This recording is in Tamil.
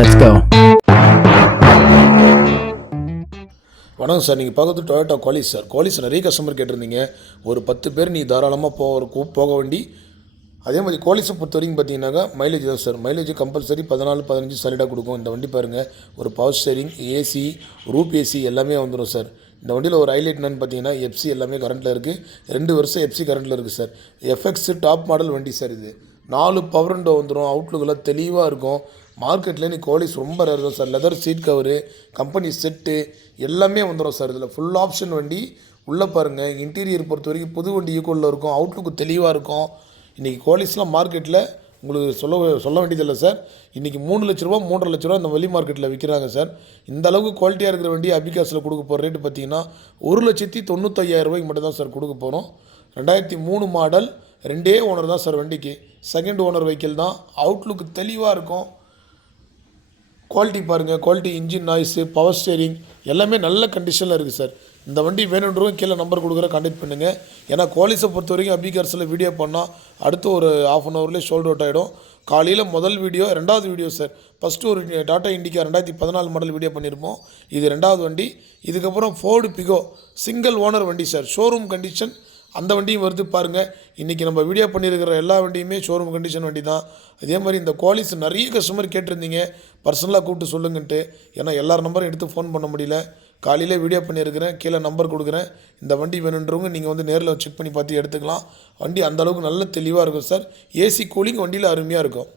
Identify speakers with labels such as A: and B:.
A: லெட்ஸ் கோ வணக்கம் சார். நீங்கள் பார்க்குறது டொயோட்டா கோலிஸ் சார். கோலிஸ் நிறைய கஸ்டமர் கேட்டிருந்தீங்க. ஒரு பத்து பேர் நீ தாராளமாக போக போக வேண்டி. அதே மாதிரி கோலிஸை பொறுத்த வரைக்கும் பார்த்தீங்கன்னாக்கா மைலேஜ் தான் சார். மைலேஜ் கம்பல்சரி பதினாலு பதினஞ்சு சாலிடாக கொடுக்கும். இந்த வண்டி பாருங்கள் ஒரு power steering AC roof AC எல்லாமே வந்துடும் சார். இந்த வண்டியில் ஒரு ஹைலைட் என்னென்னு பார்த்தீங்கன்னா எஃப்சி எல்லாமே கரண்ட்டில் இருக்குது ரெண்டு வருஷம் எஃப்சி கரண்ட்டில் இருக்குது சார். எஃப்எக்ஸ் டாப் மாடல் வண்டி சார் இது. நாலு பவர் விண்டோ வந்துடும் அவுட்லுக்கெல்லாம் தெளிவாக இருக்கும். மார்க்கெட்டில் நீ குவாலிஸ் ரொம்ப ரேர் தான் sir leather seat cover company set எல்லாமே வந்துடும் சார் இதில் ஃபுல் ஆப்ஷன் வண்டி உள்ளே பாருங்கள் இன்டீரியர் பொறுத்த வரைக்கும் புது வண்டி ஈக்குவலில் இருக்கும். அவுட்லுக்கு தெளிவாக இருக்கும். இன்றைக்கி குவாலிஸ்லாம் மார்க்கெட்டில் உங்களுக்கு சொல்ல சொல்ல வேண்டியதில்லை சார் இன்றைக்கி மூணு லட்ச ரூபா மூன்றரை லட்ச ரூபா இந்த வெளி மார்க்கெட்டில் விற்கிறாங்க சார் இந்த அளவுக்கு குவாலிட்டியாக இருக்கிற வண்டி அபிகாஸில் கொடுக்க போகிற ரேட்டு பார்த்தீங்கன்னா ஒரு லட்சத்தி தொண்ணூத்தையாயிரம் ரூபாய்க்கு மட்டும் தான் சார் கொடுக்க போகிறோம் ரெண்டாயிரத்தி மூணு மாடல் ரெண்டே ஓனர் தான் சார் வண்டிக்கு. செகண்ட் ஓனர் வெஹிக்கிள் தான். அவுட்லுக்கு தெளிவாக இருக்கும். குவாலிட்டி பாருங்கள் quality engine noise power steering எல்லாமே நல்ல கண்டிஷனில் இருக்குது சார். இந்த வண்டி வேணுன்றவங்க கீழே நம்பர் கொடுக்குற கான்டாக்ட் பண்ணுங்கள் ஏன்னா குவாலிஸை பொறுத்த வரைக்கும் அபிகர்ஸில் வீடியோ பண்ணால் அடுத்து ஒரு ஆஃப் அன் ஹவர்லேயே ஷோல்ட் அவுட் ஆகிடும் காலையில் முதல் வீடியோ ரெண்டாவது வீடியோ சார். ஃபஸ்ட்டு ஒரு டாட்டா இண்டிகா ரெண்டாயிரத்தி பதினாலு மாடல் வீடியோ பண்ணியிருப்போம் இது ரெண்டாவது வண்டி. இதுக்கப்புறம் ஃபோர்டு பிகோ சிங்கிள் ஓனர் வண்டி சார். ஷோரூம் கண்டிஷன் அந்த வண்டியும் வருது பாருங்கள் இன்றைக்கி நம்ம வீடியோ பண்ணியிருக்கிற எல்லா வண்டியுமே ஷோரூம் கண்டிஷன் வண்டி தான். அதே மாதிரி இந்த குவாலிஸ் நிறைய கஸ்டமர் கேட்டிருந்தீங்க. பர்சனலாக கூப்பிட்டு சொல்லுங்கன்ட்டு. ஏன்னா எல்லார் நம்பரும் எடுத்து ஃபோன் பண்ண முடியல. காலையில் வீடியோ பண்ணியிருக்கிறேன் கீழே நம்பர் கொடுக்குறேன். இந்த வண்டி வேணுன்றவங்க நீங்கள் வந்து நேரில் செக் பண்ணி பார்த்து எடுத்துக்கலாம். வண்டி அந்த அளவுக்கு நல்ல தெளிவாக இருக்கும் சார் ஏசி கூலிங் வண்டியில் அருமையாக இருக்கும்.